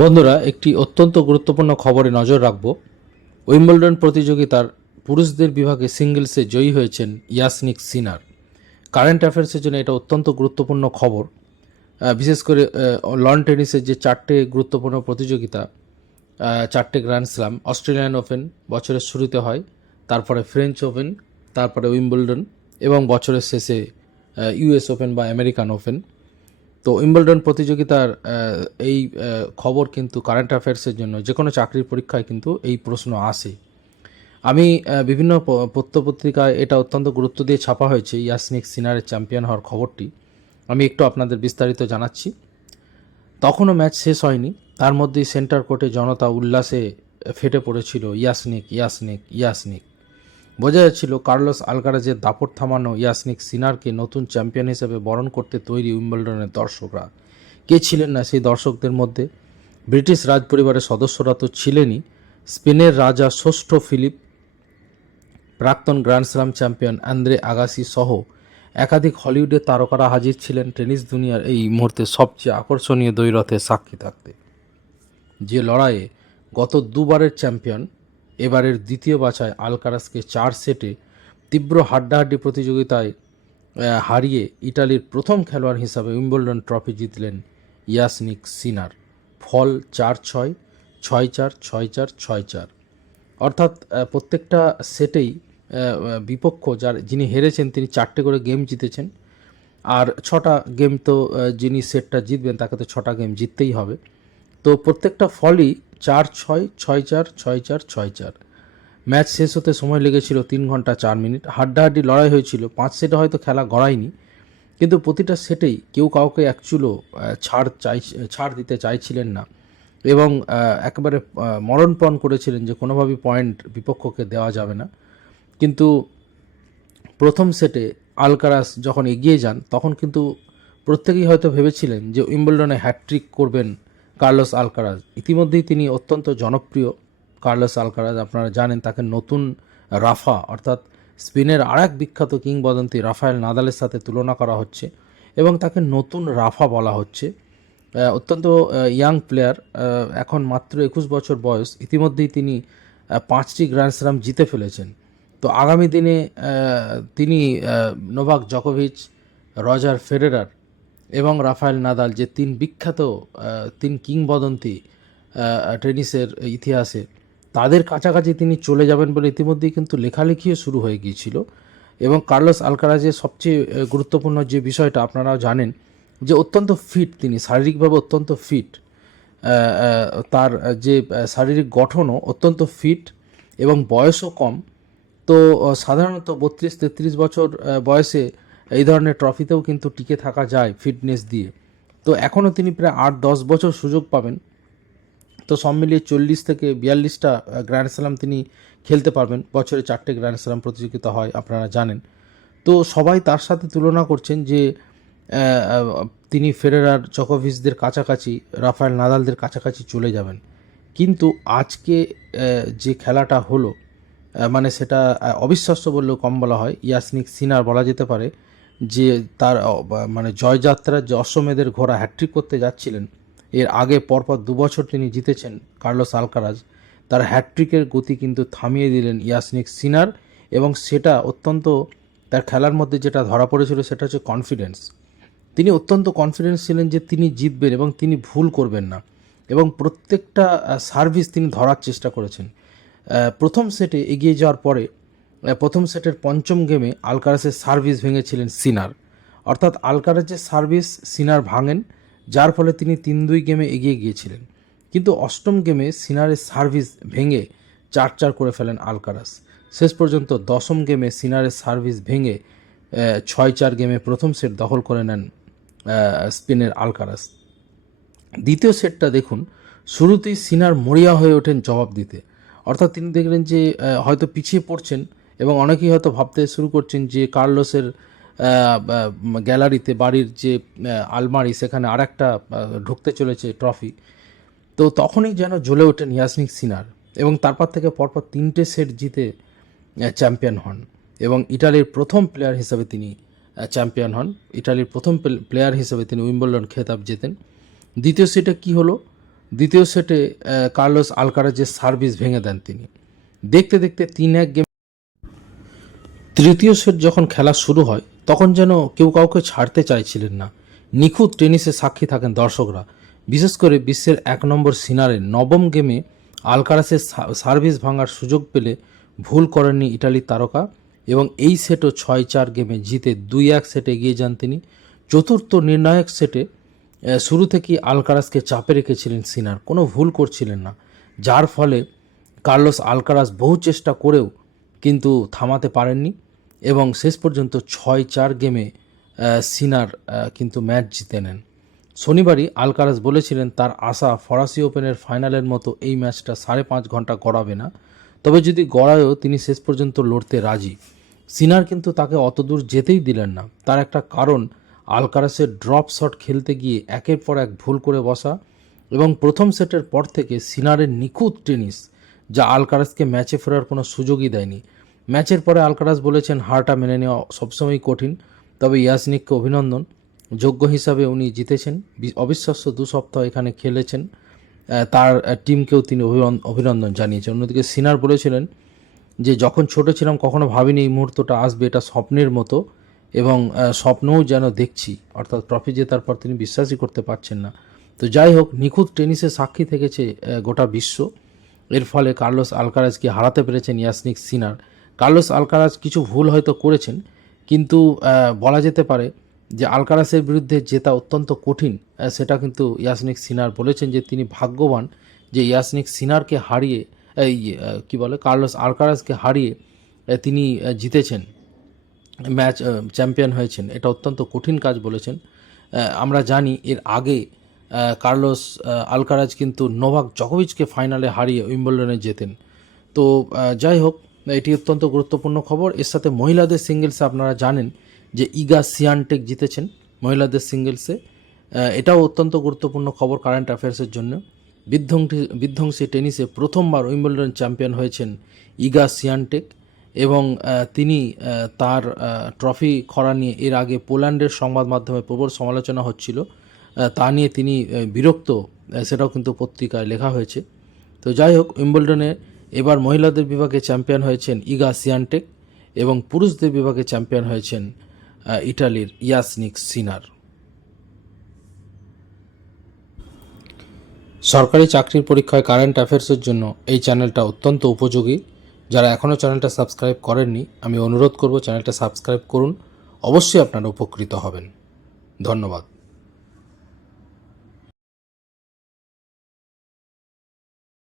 বন্ধুরা, একটি অত্যন্ত গুরুত্বপূর্ণ খবরে নজর রাখব। উইম্বলডন প্রতিযোগিতার পুরুষদের বিভাগে সিঙ্গেলসে জয়ী হয়েছেন ইয়াসনিক সিনার। কারেন্ট অ্যাফেয়ার্সের জন্য এটা অত্যন্ত গুরুত্বপূর্ণ খবর। বিশেষ করে লন টেনিসের যে চারটে গুরুত্বপূর্ণ প্রতিযোগিতা চারটে গ্র্যান্ড স্ল্যাম অস্ট্রেলিয়ান ওপেন বছরের শুরুতে হয়, তারপরে ফ্রেঞ্চ ওপেন, তারপরে উইম্বলডন এবং বছরের শেষে ইউএস ওপেন বা আমেরিকান ওপেন। তো উইম্বলডন প্রতিযোগিতার এই খবর কিন্তু কারেন্ট অ্যাফেয়ার্সের জন্য যে কোনো চাকরির পরীক্ষায় কিন্তু এই প্রশ্ন আসে। আমি বিভিন্ন পত্রপত্রিকায় এটা অত্যন্ত গুরুত্ব দিয়ে ছাপা হয়েছে ইয়াসনিক সিনারের চ্যাম্পিয়ন হওয়ার খবরটি। আমি একটু আপনাদের বিস্তারিত জানাচ্ছি। তখনও ম্যাচ শেষ হয়নি, তার মধ্যেই সেন্টার কোর্টে জনতা উল্লাসে ফেটে পড়েছিল, ইয়াসনিক ইয়াসনিক ইয়াসনিক। বোঝা যাচ্ছিল কার্লোস আলকারাজের দাপট থামানো ইয়াসনিক সিনারকে নতুন চ্যাম্পিয়ন হিসেবে বরণ করতে তৈরি উইম্বলডনের দর্শকরা। কে ছিলেন না সেই দর্শকদের মধ্যে? ব্রিটিশ রাজ পরিবারের সদস্যরা তো ছিলেনই। স্পেনের রাজা ষষ্ঠ ফিলিপ, প্রাক্তন grand slam champion Andre Agassi সহ একাধিক হলিউডের তারকারা হাজির ছিলেন টেনিস দুনিয়ার এই মুহূর্তে সবচেয়ে আকর্ষণীয় দ্বৈরথে সাক্ষী থাকতে। যে লড়াইয়ে গত দুবারের চ্যাম্পিয়ন এবারের দ্বিতীয় বাছায় আলকারাসকে চার সেটে তীব্র হাড্ডাহাড্ডি প্রতিযোগিতায় হারিয়ে ইটালির প্রথম খেলোয়াড় হিসাবে উইম্বলডন ট্রফি জিতলেন ইয়াসনিক সিনার। ফল চার ছয় ছয় চার ছয় চার ছয় চার। অর্থাৎ প্রত্যেকটা সেটেই বিপক্ষ যার যিনি হেরেছেন তিনি চারটে করে গেম জিতেছেন। আর ছটা গেম তো যিনি সেটটা জিতবেন তাকে তো ছটা গেম জিততেই হবে। তো প্রত্যেকটা ফলই চার ছয় ছয় চার ছয় চার ছয় চার। ম্যাচ শেষ হতে সময় লেগেছিল তিন ঘণ্টা চার মিনিট। হাড্ডাহাড্ডি লড়াই হয়েছিল, পাঁচ সেটে হয়তো খেলা গড়ায়নি। কিন্তু প্রতিটা সেটেই কেউ কাউকে অ্যাকচুয়ালও ছাড় চাই, ছাড় দিতে চাইছিলেন না। এবং একেবারে মরণপণ করেছিলেন যে কোনোভাবেই পয়েন্ট বিপক্ষকে দেওয়া যাবে না। কিন্তু প্রথম সেটে আলকারাস যখন এগিয়ে যান, তখন কিন্তু প্রত্যেকেই হয়তো ভেবেছিলেন যে উইম্বলডনে হ্যাট্রিক করবেন কার্লোস আলকারাজ। ইতিমধ্যেই তিনি অত্যন্ত জনপ্রিয় কার্লোস আলকারাজ। আপনারা জানেন তাকে নতুন রাফা, অর্থাৎ স্পেনের আর এক বিখ্যাত কিংবদন্তি রাফায়েল নাদালের সাথে তুলনা করা হচ্ছে এবং তাকে নতুন রাফা বলা হচ্ছে। অত্যন্ত ইয়াং প্লেয়ার এখন মাত্র একুশ বছর বয়স। ইতিমধ্যেই তিনি পাঁচটি গ্র্যান্ড স্ল্যাম জিতে ফেলেছেন। তো আগামী দিনে তিনি নোভাক জকোভিচ, রজার ফেডেরার এবং রাফায়েল নাদাল যে তিন বিখ্যাত তিন কিংবদন্তি টেনিসের ইতিহাসে, তাদের কাছাকাছি তিনি চলে যাবেন বলে ইতিমধ্যেই কিন্তু লেখালেখিও শুরু হয়ে গিয়েছিল। এবং কার্লোস আলকারাজের সবচেয়ে গুরুত্বপূর্ণ যে বিষয়টা আপনারাও জানেন, যে অত্যন্ত ফিট তিনি, শারীরিকভাবে অত্যন্ত ফিট তার যে শারীরিক গঠনও অত্যন্ত ফিট এবং বয়সও কম। তো সাধারণত বত্রিশ তেত্রিশ বছর বয়সে এই ধরনের ট্রফিতেও কিন্তু টিকে থাকা যায় ফিটনেস দিয়ে। তো এখনও তিনি প্রায় আট দশ বছর সুযোগ পাবেন। তো সব মিলিয়ে চল্লিশ থেকে বিয়াল্লিশটা গ্র্যান্ড স্ল্যাম তিনি খেলতে পারবেন। বছরে চারটে গ্র্যান্ড স্ল্যাম প্রতিযোগিতা হয়, আপনারা জানেন। তো সবাই তার সাথে তুলনা করছেন যে তিনি ফেডেরার জকোভিচদের কাছাকাছি রাফায়েল নাদালদের কাছাকাছি চলে যাবেন। কিন্তু আজকে যে খেলাটা হলো মানে সেটা অবিশ্বাস্য বললেও কম বলা হয়, ইয়াসনিক সিনার বলা যেতে পারে যে তার মানে জয়যাত্রার যে অশ্বমেধের ঘোড়া হ্যাট্রিক করতে যাচ্ছিলেন, এর আগে পরপর দু বছর তিনি জিতেছেন কার্লোস আলকারাজ। তার হ্যাট্রিকের গতি কিন্তু থামিয়ে দিলেন ইয়াসনিক সিনার এবং সেটা অত্যন্ত, তার খেলার মধ্যে যেটা ধরা পড়েছিল সেটা হচ্ছে কনফিডেন্স। তিনি অত্যন্ত কনফিডেন্স ছিলেন যে তিনি জিতবেন এবং তিনি ভুল করবেন না এবং প্রত্যেকটা সার্ভিস তিনি ধরার চেষ্টা করেছেন। প্রথম সেটে এগিয়ে যাওয়ার পরে প্রথম সেটের পঞ্চম গেমে আলকারাসের সার্ভিস ভেঙেছিলেন সিনার। অর্থাৎ আলকারাজের সার্ভিস সিনার ভাঙেন, যার ফলে তিনি তিন দুই গেমে এগিয়ে গিয়েছিলেন। কিন্তু অষ্টম গেমে সিনারের সার্ভিস ভেঙে চার চার করে ফেলেন আলকারাস। শেষ পর্যন্ত দশম গেমে সিনারের সার্ভিস ভেঙে ছয় চার গেমে প্রথম সেট দখল করে নেন স্পেনের আলকারাস। দ্বিতীয় সেটটা দেখুন, শুরুতেই সিনার মরিয়া হয়ে ওঠেন জবাব দিতে। অর্থাৎ তিনি দেখলেন যে হয়তো পিছিয়ে পড়ছেন এবং অনেকেই হয়তো ভাবতে শুরু করছেন যে কার্লোসের গ্যালারিতে বাড়ির যে আলমারি সেখানে আরেকটা আহ, ঢুকতে চলেছে ট্রফি। তো তখনই যেন জ্বলে ওঠেন ইয়াসনিক সিনার এবং তারপর থেকে পরপর তিনটে সেট জিতে চ্যাম্পিয়ন হন এবং ইটালির প্রথম প্লেয়ার হিসেবে তিনি চ্যাম্পিয়ন হন। ইটালির প্রথম প্লেয়ার হিসেবে তিনি উইম্বলডন খেতাব জেতেন। দ্বিতীয় সেটে কি হলো? দ্বিতীয় সেটে কার্লোস আলকারাজের সার্ভিস ভেঙে দেন তিনি। দেখতে দেখতে তিন এক গেম তৃতীয় সেট যখন খেলা শুরু হয়, তখন যেন কেউ কাউকে ছাড়তে চাইছিলেন না। নিখুঁত টেনিসে সাক্ষী থাকেন দর্শকরা। বিশেষ করে বিশ্বের এক নম্বর সিনারে নবম গেমে আলকারাসের সার্ভিস ভাঙার সুযোগ পেলে ভুল করেননি ইটালির তারকা এবং এই সেটও ছয় চার গেমে জিতে দুই এক সেটে এগিয়ে যান তিনি। চতুর্থ নির্ণায়ক সেটে শুরু থেকেই আলকারাসকে চাপে রেখেছিলেন সিনার। কোনো ভুল করছিলেন না। যার ফলে কার্লোস আলকারাস বহু চেষ্টা করেও কিন্তু থামাতে পারেননি। এবং শেষ পর্যন্ত ছয় চার গেমে সিনার কিন্তু ম্যাচ জিতে নেন। শনিবারই আলকারাস বলেছিলেন তার আশা ফরাসি ওপেনের ফাইনালের মতো এই ম্যাচটা সাড়ে পাঁচ ঘণ্টা গড়াবে না। তবে যদি গড়ায়ও তিনি শেষ পর্যন্ত লড়তে রাজি। সিনার কিন্তু তাকে অতদূর যেতেই দিলেন না। তার একটা কারণ, আলকারাসের ড্রপ শট খেলতে গিয়ে একের পর এক ভুল করে বসা এবং প্রথম সেটের পর থেকে সিনারের নিখুঁত টেনিস, যা আলকারাসকে ম্যাচে ফেরার কোনো সুযোগই দেয়নি। ম্যাচের পরে আলকারাস বলেছেন, হারটা মেনে নেওয়া সবসময়ই কঠিন, তবে ইয়াসনিককে অভিনন্দন। যোগ্য হিসাবে উনি জিতেছেন। অবিশ্বাস্য দু সপ্তাহ এখানে খেলেছেন। তার টিমকেও তিনি অভিনন- অভিনন্দন জানিয়েছেন। অন্যদিকে সিনার বলেছিলেন যে, যখন ছোট ছিলাম কখনো ভাবিনি এই মুহূর্তটা আসবে, এটা স্বপ্নের মতো এবং স্বপ্নও যেন দেখছি। অর্থাৎ ট্রফি জেতার পর তিনি বিশ্বাসই করতে পারছেন না। তো যাই হোক, নিখুঁত টেনিসে সাক্ষী থেকেছে গোটা বিশ্ব। এর ফলে কার্লোস আলকারাজকে হারাতে পেরেছেন ইয়াসনিক সিনার। কার্লোস আলকারাজ কিছু ভুল হয়তো করেছেন, কিন্তু বলা যেতে পারে যে আলকারাসের বিরুদ্ধে জেতা অত্যন্ত কঠিন সেটা কিন্তু ইয়াসনিক সিনার বলেছেন যে তিনি ভাগ্যবান যে ইয়াসনিক সিনারকে হারিয়ে এই কি বলে, কার্লোস আলকারাসকে হারিয়ে তিনি জিতেছেন, ম্যাচ চ্যাম্পিয়ন হয়েছেন। এটা অত্যন্ত কঠিন কাজ বলেছেন। আমরা জানি এর আগে কার্লোস আলকারাজ কিন্তু নোভাক জকোভিচকে ফাইনালে হারিয়ে উইম্বলডনে জেতেন। তো যাই হোক এটি অত্যন্ত গুরুত্বপূর্ণ খবর। এর সাথে মহিলাদের সিঙ্গেলসে আপনারা জানেন যে ইগা সিয়ানটেক জিতেছেন মহিলাদের সিঙ্গেলসে এটাও অত্যন্ত গুরুত্বপূর্ণ খবর কারেন্ট অ্যাফেয়ার্সের জন্য। বিধ্বংসী বিধ্বংসী টেনিসে প্রথমবার উইম্বলডন চ্যাম্পিয়ন হয়েছেন ইগা সিয়ানটেক এবং তিনি তার ট্রফি খরা নিয়ে এর আগে পোল্যান্ডের সংবাদ মাধ্যমে প্রবল সমালোচনা হচ্ছিল। তা নিয়ে তিনি বিরক্ত সেটাও কিন্তু পত্রিকায় লেখা হয়েছে। তো যাই হোক উইম্বলডনে এবার মহিলাদের বিভাগে চ্যাম্পিয়ন হয়েছেন ইগা সিয়ানটেক এবং পুরুষদের বিভাগে চ্যাম্পিয়ন হয়েছেন ইটালির ইয়াসনিক সিনার। সরকারি চাকরির পরীক্ষায় কারেন্ট অ্যাফেয়ার্সের জন্য এই চ্যানেলটা অত্যন্ত উপযোগী। যারা এখনও চ্যানেলটা সাবস্ক্রাইব করেননি, আমি অনুরোধ করব চ্যানেলটা সাবস্ক্রাইব করুন। অবশ্যই আপনারা উপকৃত হবেন। ধন্যবাদ।